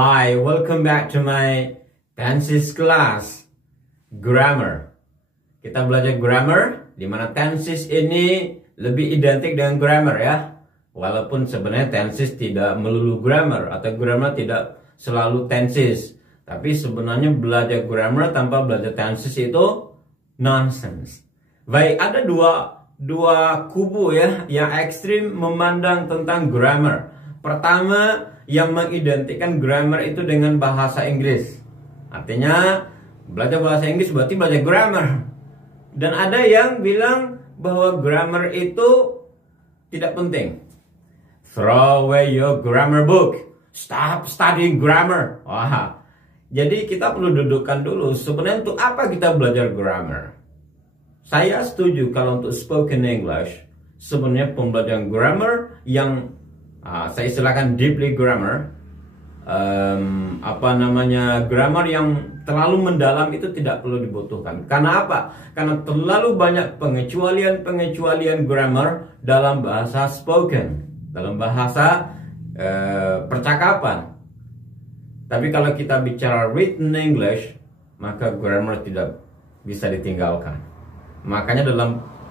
Hi, welcome back to my tenses class grammar. Kita belajar grammar, di mana tenses ini lebih identik dengan grammar ya. Walaupun sebenarnya tenses tidak melulu grammar atau grammar tidak selalu tenses. Tapi sebenarnya belajar grammar tanpa belajar tenses itu nonsense. Baik, ada dua kubu ya yang ekstrim memandang tentang grammar. Pertama, yang mengidentikan grammar itu dengan bahasa Inggris. Artinya belajar bahasa Inggris berarti belajar grammar. Dan ada yang bilang bahwa grammar itu tidak penting. Throw away your grammar book. Stop studying grammar. Wah. Jadi kita perlu dudukkan dulu sebenarnya untuk apa kita belajar grammar. Saya setuju kalau untuk spoken English sebenarnya pembelajaran grammar yang saya istilahkan deeply grammar, grammar yang terlalu mendalam itu tidak perlu dibutuhkan. Karena apa? Karena terlalu banyak pengecualian grammar dalam bahasa spoken, dalam bahasa percakapan. Tapi kalau kita bicara written English, maka grammar tidak bisa ditinggalkan. Makanya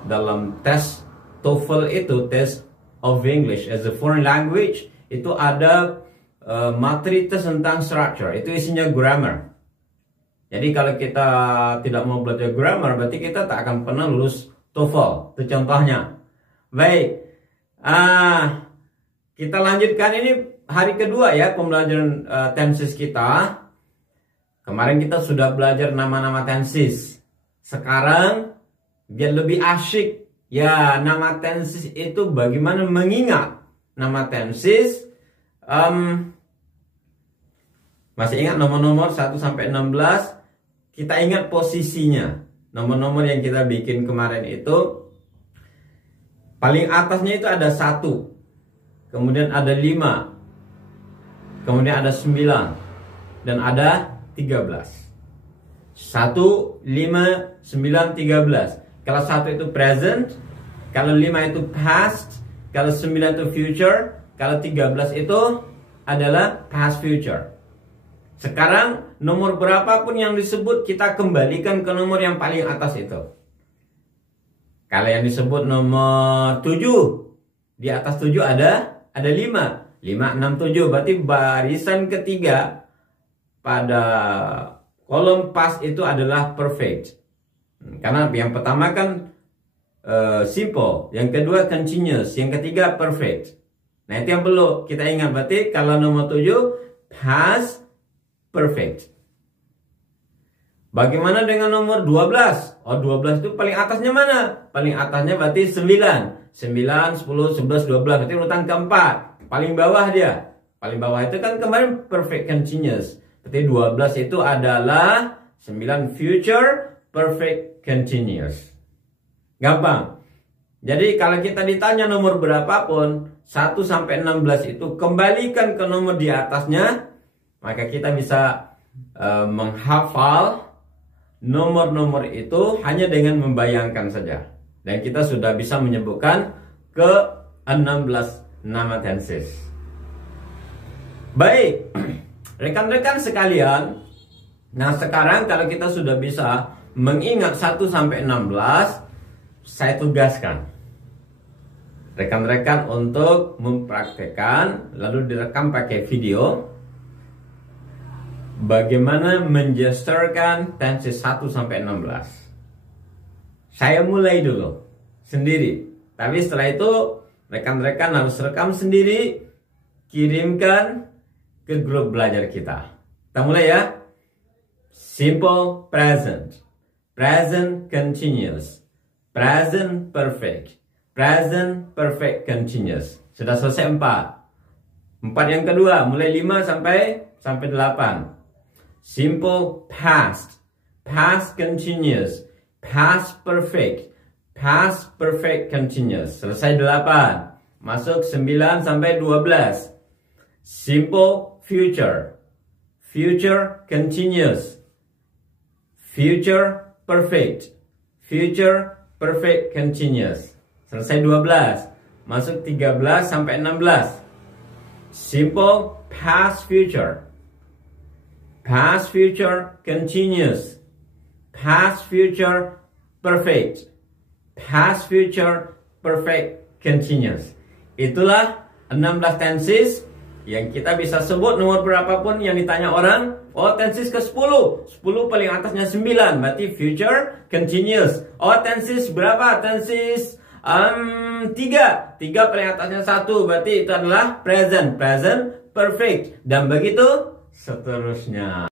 dalam tes TOEFL itu, tes of English as a foreign language, itu ada materi tes tentang structure, itu isinya grammar. Jadi kalau kita tidak mau belajar grammar, berarti kita tak akan pernah lulus TOEFL. Itu contohnya. Baik, kita lanjutkan, ini hari kedua ya pembelajaran tenses kita. Kemarin kita sudah belajar nama-nama tenses. Sekarang biar lebih asyik ya, nama tenses itu bagaimana mengingat nama tenses. Masih ingat nomor-nomor 1 sampai 16? Kita ingat posisinya. Nomor-nomor yang kita bikin kemarin itu, paling atasnya itu ada 1, kemudian ada 5, kemudian ada 9, dan ada 13. 1, 5, 9, 13. Kalau 1 itu present, kalau 5 itu past, kalau 9 itu future, kalau 13 itu adalah past future. Sekarang nomor berapapun yang disebut, kita kembalikan ke nomor yang paling atas itu. Kalau yang disebut nomor 7, di atas 7 ada 5. 5, 6, 7, berarti barisan ketiga pada kolom past itu adalah perfect. Karena yang pertama kan simple, yang kedua continuous, yang ketiga perfect. Nah itu yang perlu kita ingat. Berarti kalau nomor 7 past perfect. Bagaimana dengan nomor 12? Oh, 12 itu paling atasnya mana? Paling atasnya berarti 9. 9, 10, 11, 12, berarti urutan keempat. Paling bawah dia. Paling bawah itu kan kemarin perfect continuous. Berarti 12 itu adalah 9 future perfect continuous. Gampang. Jadi kalau kita ditanya nomor berapapun, 1 sampai 16 itu kembalikan ke nomor di atasnya, maka kita bisa menghafal nomor-nomor itu hanya dengan membayangkan saja. Dan kita sudah bisa menyebutkan ke 16 nama tenses. Baik, rekan-rekan sekalian, nah sekarang kalau kita sudah bisa mengingat 1 sampai 16, saya tugaskan rekan-rekan untuk mempraktekkan, lalu direkam pakai video, bagaimana mengesturkan tenses 1 sampai 16. Saya mulai dulu sendiri, tapi setelah itu rekan-rekan harus rekam sendiri, kirimkan ke grup belajar kita. Kita mulai ya. Simple present, present continuous, present perfect, present perfect continuous. Sudah selesai 4 yang kedua, mulai 5 sampai 8. Simple past, past continuous, past perfect, past perfect continuous. Selesai 8. Masuk 9 sampai 12. Simple future, future continuous, future perfect, future perfect continuous. Selesai 12. Masuk 13 sampai 16. Simple past future, past future continuous, past future perfect, past future perfect continuous. Itulah 16 tenses yang kita bisa sebut nomor berapapun yang ditanya orang. Oh, tenses ke 10, 10 paling atasnya 9, berarti future continuous. Oh, tenses berapa? Tenses 3 paling atasnya 1, berarti itu adalah present perfect, dan begitu seterusnya.